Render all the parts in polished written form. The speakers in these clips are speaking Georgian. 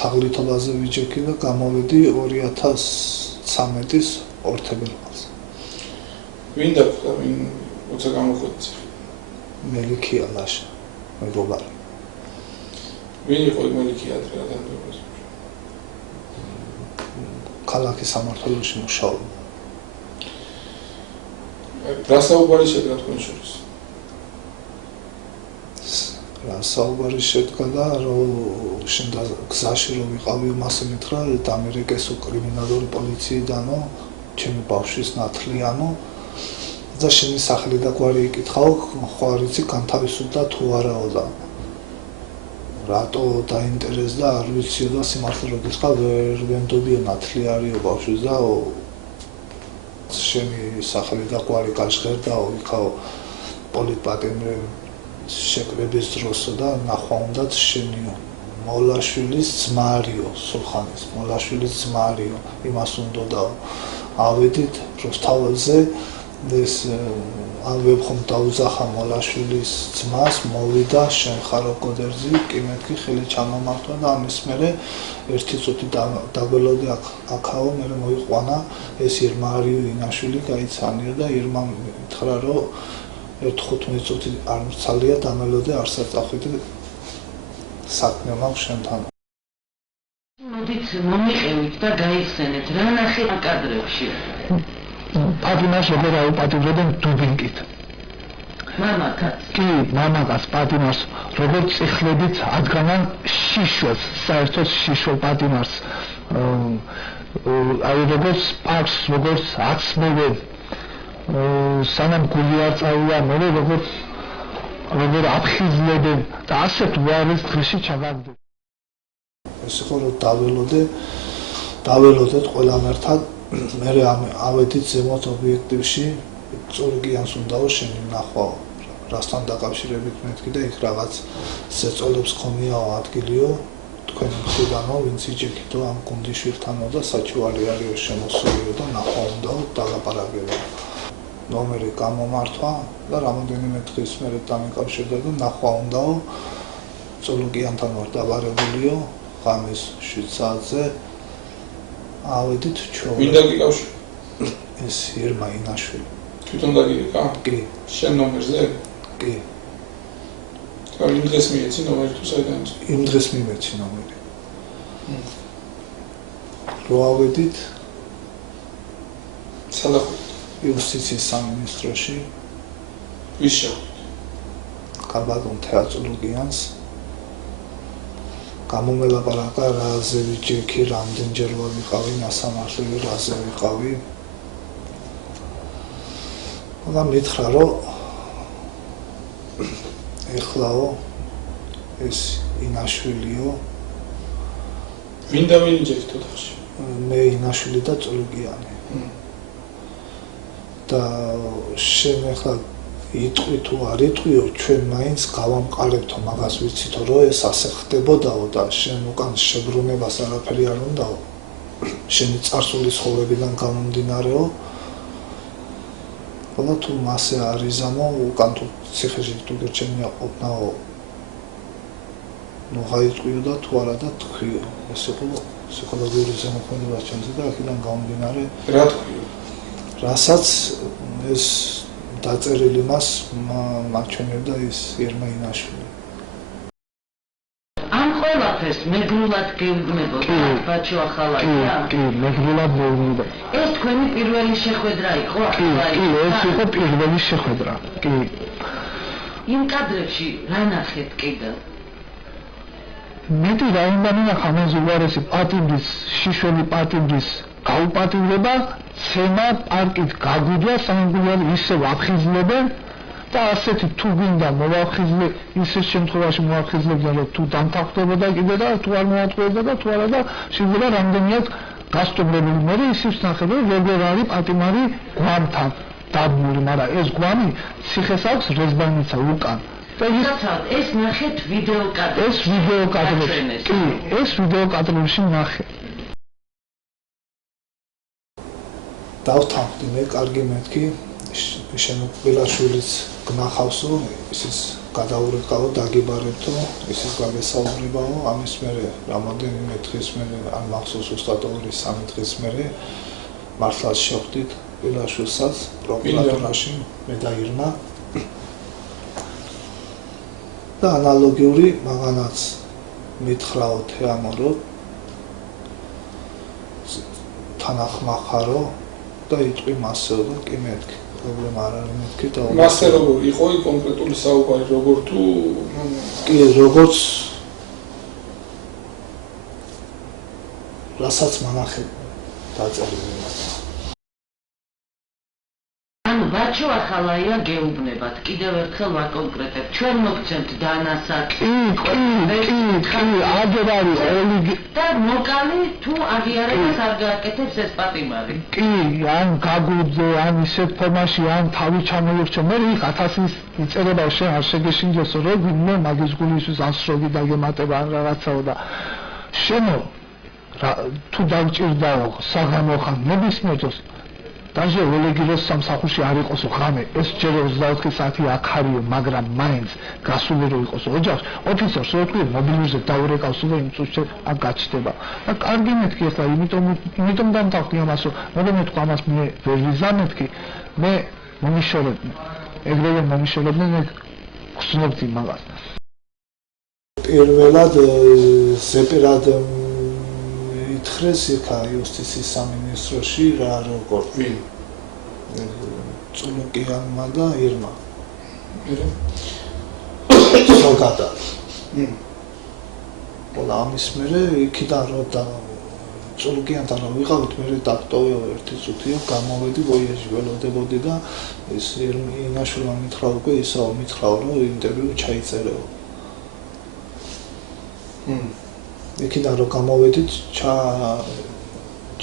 თაღლითობაზე ვიჯექი და გამოვედი 2013-ის ორთებერვალზე. ვინ დაგხვდა, ვინ როცა გამოხვედით? მელიქია ლაშა, მეგობარი. ვინ იყო მელიქია ადრე? ქალაქის სამმართველოში მუშაობდა. რა საუბარი შედგა თქვენ შორის? რა საუბარი შედგა და რომ შენდა გზაში რომ ვიყავი მასე მითხრა ამერიკასო კრიმინალური პოლიციიდანო ჩემი ბავშვის ნათლიანო და შენი სახელი და გვარი იკითხავ ხო არ იცი განთავისუფლდა თუ არაო და რატო დაინტერესდა არ ვიციო და სიმართლე რომ გითხრა ვერ ვენდობიო ნათლი არისო ბავშვის და შენი სახელი და გვარი გაშღერდაო იქაო პოლიტპატიმრები შეკრების დროსო და ნახვა უნდათ შენიო მოლაშვილის ძმარიო სულხანის მოლაშვილის ძმარიო იმას უნდა ავედით როსთაველზე ეს ან ვებხომ დაუძახა მოლაშვილის ძმას მოვიდა შენ ხარო კოდერძი კი მეთქი ხელი ჩამომართვა და ამის მერე ერთი წუთი დაგველოდი აქაო მერე მოიყვანა ეს ირმარიო ინაშვილი გაიცანია და ირმა მითხრა რომ 15 წუთი არ მცალია დამელოდე არსად წახვიდე საქმე მაქვს შენთან. მოდით მომიყევით და გაიხსენეთ რა ნახეთ კადრებში. პატიმას როგორ აუპატიმრებენ დუბინკით. მამაკაც. კი, მამაკაც პატიმას როგორ წიხლებით ადგენან შიშველს, საერთოდ შიშველ პატიმას აი როგორც პარკს, როგორც აცმევენ სანამ გული არ წავიდა მერე როგორ აფხიზლებენ და ასეთ უარეს დღეში ჩავაგდე. ეს იყო რომ დაველოდეთ ყველამ ერთად მერე ავედით ზემოთ ობიექტივში წურგიანს უნდაო შენი ნახვა რასთან დაკავშირებით მეთქი და იქ რაღაც ზეწოლებს ხომიაო ადგილიო თქვენი მხრიდანო ვინც იჯექითო ამ გუნდიშვილთანო და საჩივარი არისო შემოსულიო და ნახვა უნდაო დალაპარაკებო ნომერი გამომართვა და რამოდენიმე დღის მერე დამიკავშირდა და ნახვა უნდაო წულუკიანთან ვარ დაბარეულიო ღამის 7 საათზე ავედით ჩვენ ვინ დაგიკავშირა? ეს ირმა ინაშვილი თვითონ დაგიკა? კი შენ ნომერზე? კი იმ დღეს მიეცი ნომერი თუ საიდან? იმ დღეს მიმეცი ნომერი რო ავედით სადახო იუსტიციის სამინისტროში ვის შეხვდით? კაბადონ თეატროლოგიანს გამომელაპარაკა რაზე ვიჯექი რამდენჯერ ვიყავი ნასამართლელი რაზე ვიყავი და მითხრა რომ ეხლაო ეს ინაშვილიო ვინ და ვინ იჯექით ოთახში? მე ინაშვილი და წულუკიანი და შენ ახლა იტყვი თუ არ იტყვიო ჩვენ მაინც გავამყარებთო მაგას ვიცითო რომ ეს ასე ხდებოდაო და შენ უკან შებრუნებას არაფერი არ უნდაო შენი წარსული ცხოვრებიდან გამომდინარეო ხოლო თუ მასე არ იზამო უკან თუ ციხეში თუ გერჩენია ყოფნაო ნუ გაიტყვიო და თუ არა და თქვიო ეს იყო ფსიქოლოგიური ზემოქმედება ჩემზე და აქედან გამომდინარე რა თქვიო? რასაც ეს დაწერილი მას მაჩვენებდა ის ირმა ინაშვილი. ამ ყველაფერს მეგრულად გეუბნებოდა ბაჩო ახალაია? კი, მეგრულად მოვიდა. ეს თქვენი პირველი შეხვედრა იყო? კი, ეს იყო პირველი შეხვედრა. კი. იმ კადრებში რა ნახეთ კიდევ? მეტი რაიმდანი ნახა ამაზე უარესი პატიმრის, შიშველი პატიმრის გაუპატიმრება ცემა პარკით გაგუძვა სამგულად ისევ აფხიზლებენ და ასეთი თუ გვინდა მოვახიზლე ისეთ შემთხვევაში მოვახიზლებდნენ რომ თუ დამთავრდებოდა კიდე და თუ არ მოაწყვეტდა და თუ არა და შეიძლება რამდენიათ გასტუმრებული მერე ისიც ნახე რომ როგორ არის პატიმარი გვამთან დაბმული მაგრამ ეს გვამი ციხეს აქვს რეზბანიცა უკან და ეს ნახეთ ვიდეო კადრებში ეს ვიდეო კადრებში კი ეს ვიდეო კადრებში ნახე დავთანხმდი მე კარგი მეთქი შენ ბელაშვილიც გნახავსო ისიც გადაურეკავო, დაგიბარებთო, ისიც გაგესაუბრებაო, ამის მერე რამოდენიმე დღის მერე, ან მახსოვს ზუსტად 2-3 დღის მერე მართლაც შევხვდით ვილაშვილსაც პროკურატურაში, მე და ირმა. და ანალოგიური მაღანაც მითხრაო თეამორო, თანახმახარო და იტყვი მასეო და კი მეთქი. პრობლემა არ არის მეთქი და მასე როგორ იყო კონკრეტული საუბარი როგორ თუ კი როგორც რასაც მანახე დაწერილი. ანუ ბაჩო ახალაია გეუბნებათ, კიდევ ერთხელ ვაკონკრეტებ, ჩვენ მოგცემთ დანასაკ, აგერ არის ოლიგი და მოკალი თუ აღიარებას არ გააკეთებს ეს პატიმარი. კი, ან გაგუძე, ან ისეთ ფორმაში, ან თავი ჩამოირჩე, მე იქ 1000-ის იწერება შენ არ შეგეშინდესო, რომ ვინმე მაგის გულისთვის ასროგი დაგემატება ან რაღაცაო და შენო თუ დაგჭირდაო საღამო ხან ნებისმიერ დროს დაჟე ოლეგიროს სამსახურში არ იყოსო ღამე, ეს ჯერ 24 საათი აქ არისო, მაგრამ მაინც გასული რო იყოსო ოჯახს, ოფიცერს რო თქვი მობილურზე დაურეკავსო და იმ წუთში აქ გაჩნდება. და კარგი მეთქი ახლა, იმიტომ დამთავრდი ამას, რომ მე თქვა ამას მე ვერ ვიზამეთქი, მე მომიშორებდი. ეგრევე მომიშორებდნენ, მე გსნობდი მაგას. პირველად ზეპირად ითხრეს იქა იუსტიციის სამინისტროში რა როგორ ვინ წულუკიანმა და ირმა მერე ზოგადად ყველა ამის მერე იქიდან რო და წულუკიანთან რომ ვიყავით მე დაქტოვე ერთი წუთია გამოვედი ვოიაჟი ველოდებოდი და ეს ინაშვილმა მითხრა უკვე ისაო მითხრა რომ ინტერვიუ ჩაიწერეო იქიდან რომ გამოვედით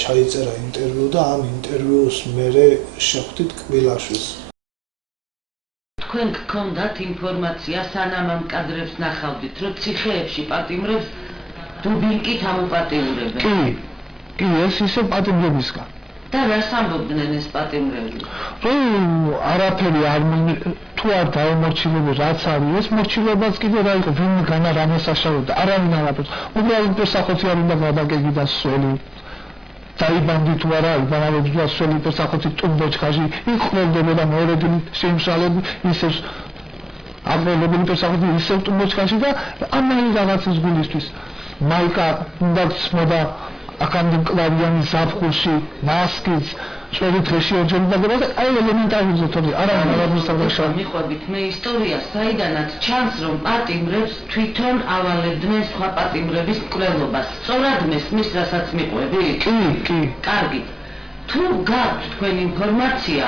ჩაიწერა ინტერვიუ და ამ ინტერვიუს მერე შევხვდით კბილაშვილს. თქვენ გქონდათ ინფორმაცია სანამ ამ კადრებს ნახავდით, რომ ციხეებში პატიმრებს დუბინკით ამოპატიმრებენ. კი, ეს ისე პატიმრებისგან. და რას ამბობდნენ ეს პატიმრები? რომ არაფერი არ თუ არ დაემორჩილები რაც არის, ეს მორჩილებაც კიდე რა იყო, ვინგან რამეს აშავებდა, არავინ არაფერს. უბრალოდ პერსახოცი არ უნდა გადაგეგიდა სველი. დაიბანდი თუ არა, იბანავებს და სველი პერსახოცი ტუმბოჩქაში, იქ ყოლდებოდა მეორედილი შეიმშალები, ისე აღრევებული პერსახოცი ისე ტუმბოჩქაში და ამალი რაღაცის გულისთვის. მაიკა უნდა ცმოდა აქამდე კლავიანი ზაფხულში, მასკიც, წვერი დღეში ორჯერ დაგება და აი ელემენტარული ზოთები, არავინ არ აღნიშნავს. მიყვებით მე ისტორია, საიდანაც ჩანს, რომ პატიმრებს თვითონ ავალებდნენ სხვა პატიმრების მკვლელობას. სწორად მესმის, რასაც მიყვები? კი. კარგი. თუ გაქვთ თქვენ ინფორმაცია,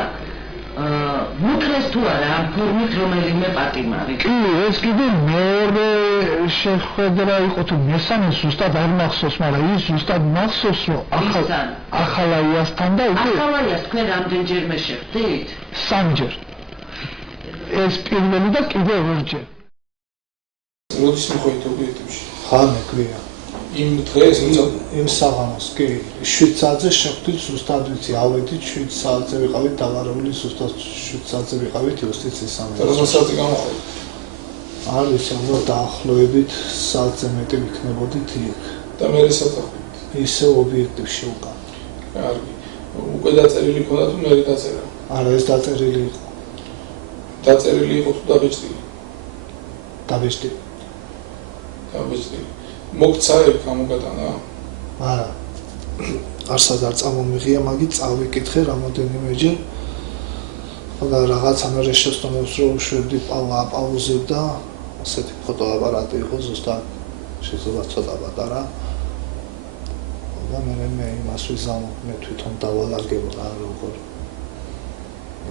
მოკრეს თუ არა ამ ფორმით რომელიმე პატიმარი? კი, ეს კიდე მეორე შეხვედრა იყო თუ მესამე ზუსტად არ მახსოვს, მაგრამ ის ზუსტად მახსოვს, რომ ახალაიასთან და უკვე ახალაიას თქვენ რამდენჯერმე შეხვდით? 3-ჯერ. ეს პირველი და კიდე 2-ჯერ. როდის მიხვედით ობიექტებში? ხანე ქვია. იმ დღეს იმ საღამოს კი 7 საათზე შევხვდით ზუსტად ვიცი ავედით 7 საათზე ვიყავით დავარებული ზუსტად 7 საათზე ვიყავით იუსტიციის სამინისტროში. და საათი გამოხდით? არ ვიცი რომ დაახლოებით საათზე მეტი ვიქნებოდით იქ. და მე რასაცხობთ? ისე ობიექტივში უკან. კარგი. უკვე დაწერილი ქონდა თუ მე დაწერა? არა ეს დაწერილი იყო. დაწერილი იყო თუ დაბეჭდილი? დაბეჭდილი. მოგცა ეგ გამოგატანა? არა. არსად არ წამომიღია, მაგით წავიკითხე რამოდენიმეჯერ. და რაღაც ამერე შეცდომებს რო უშვებდი აპაუზებდა, ასეთი ფოტოაპარატი იყო ზუსტად შეიძლება ცოტა პატარა. და მე იმას ვიზამობ, მე თვითონ დავალაგებ რა როგორ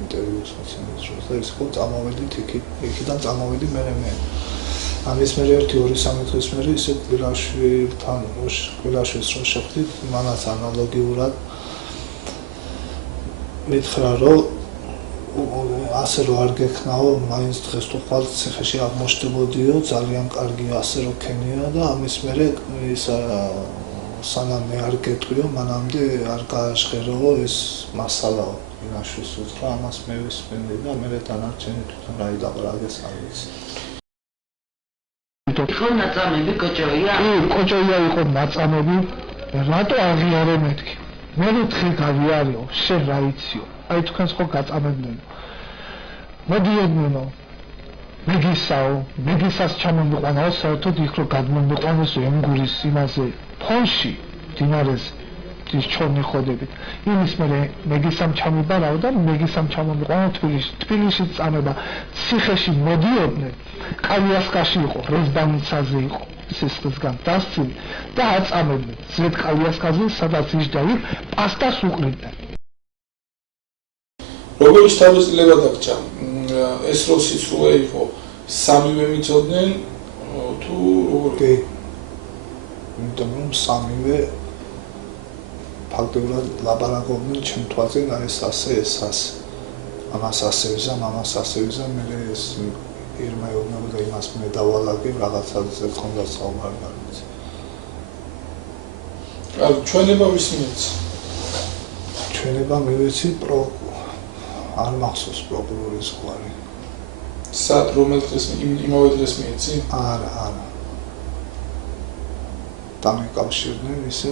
ინტერვიუს მოცემს და ის ხო წამოვედით იქიდან წამოვედი მე ამის მერე 1-2-3 დღის მერე ისე კბილაშვილს რო შევხვდით, მანაც ანალოგიურად მითხრა რომ ასე რომ არ გექნაო, მაინც დღეს თუ ხვალ ციხეში აღმოჩნდებოდიო, ძალიან კარგია ასე რომ ქენია და ამის მერე ის სანამ მე არ გეტყვიო, მანამდე არ გააჟღერეო ეს მასალაო. ინაშვილს უთხრა, ამას მე ვისმენდი და მე დანარჩენი თვითონ რა იდაყრაგეს არ ვიცი. საერთოდ. იყო ნაწამები კოჭოია? კი, კოჭოია იყო ნაწამები. რატო აღიარე მეთქი? მე ვთხე გავიარეო, შენ რა იციო? აი თქვენს ხო გაწამებდნენ. მოდიოდნენ მეგისას ჩამომიყვანაო საერთოდ იქ რომ გადმომიყვანოსო ემგურის იმაზე ფონში დინარეს ის ჩორნი ხოდებით იმის მერე მეგისამ ჩამიბარავ და მეგისამ ჩამომიყვანო თბილისში წამება ციხეში მოდიოდნენ კალიასკაში იყო რეზდანიცაზე იყო სისხლისგან დასცილი და აწამებდნენ ზედ კალიასკაზე სადაც იჯდა იქ პასტას უყრიდნენ როგორი თავისწლება დაგჭა ეს რო სიცრუე იყო სამივე მიწოდნენ თუ კი იმიტომ რომ სამივე ფაქტობრივად ლაპარაკობდნენ ჩემ თვალზე და ეს ასე ამას ასევიზა მე ეს ირმეობდა იმას მე დავალაგე რაღაცაზე ხონდა საუბარი გარეთ არ ჩვენება ვის მიეც ჩვენება მივეცი არ მახსოვს პროკურორის გვარი სად რომელ დღეს იმავე დღეს მიეცი არა დამეკავშირდნენ ისე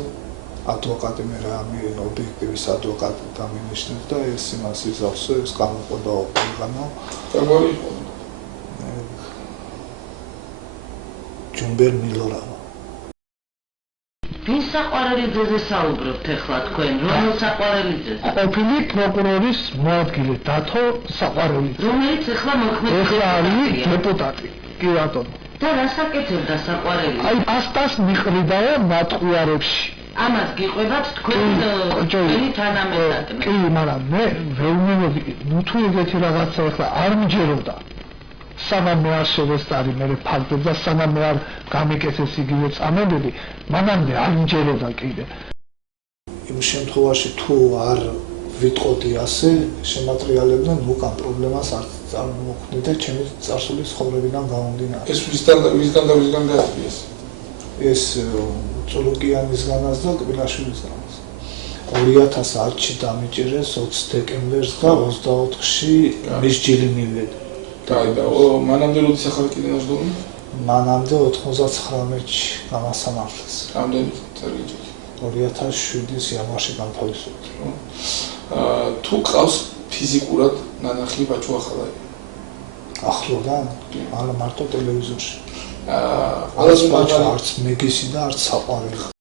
ადვოკატი მე რამე ობიექტივის ადვოკატი დამინიშნეს და ეს იმას იზავსო ეს გამოყოდა ორგანო და გვარი იყო ჯუმბერ მილორავა ვის საყვარელიძეზე საუბრობთ ახლა თქვენ? რომელ საყვარელიძეზე? ყოფილი პროკურორის მოადგილე დათო საყვარელიძე რომელიც ახლა მოქმედი ეხლა არის დეპუტატი კი ბატონო და რას აკეთებდა საყვარელიძე? აი პასტას მიყრიდაო მატყუარებში ამას გიყვებათ თქვენი თანამედროვე. კი, მაგრამ მე ვეუბნები, თუ ეგეთი რაღაცა ახლა არ მჯეროდა. სანამ მე არ შევესწარი მე ფაქტებს და სანამ მე არ გამიკეთეს იგივე წამებები, მანამდე არ მჯეროდა კიდე. იმ შემთხვევაში თუ არ ვიტყოდი ასე, შემატრიალებდნენ უკან პრობლემას არ წარმოუქმნიდა ჩემი წარსული ცხოვრებიდან გამომდინარე. ეს ვისგან გადის ეს წულუკიანისგანაც და კბილაშვილისგანაც 2010-ში დამიჭირეს 20 დეკემბერს და 24-ში მის ჯილი მივედი. და მანამდე როდის ახალი კიდე ნაშრომი? მანამდე 99-ში გამასამართლეს. რამდენი წელი? 2007-ის იანვარში განთავისუფლდა. თუ ყავს ფიზიკურად ნანახი ბაჭუ ახალაი? ახლოდან? არა მარტო ტელევიზორში. ყველაზე ბაჭუ არც მეგისი და არც საყვარელი.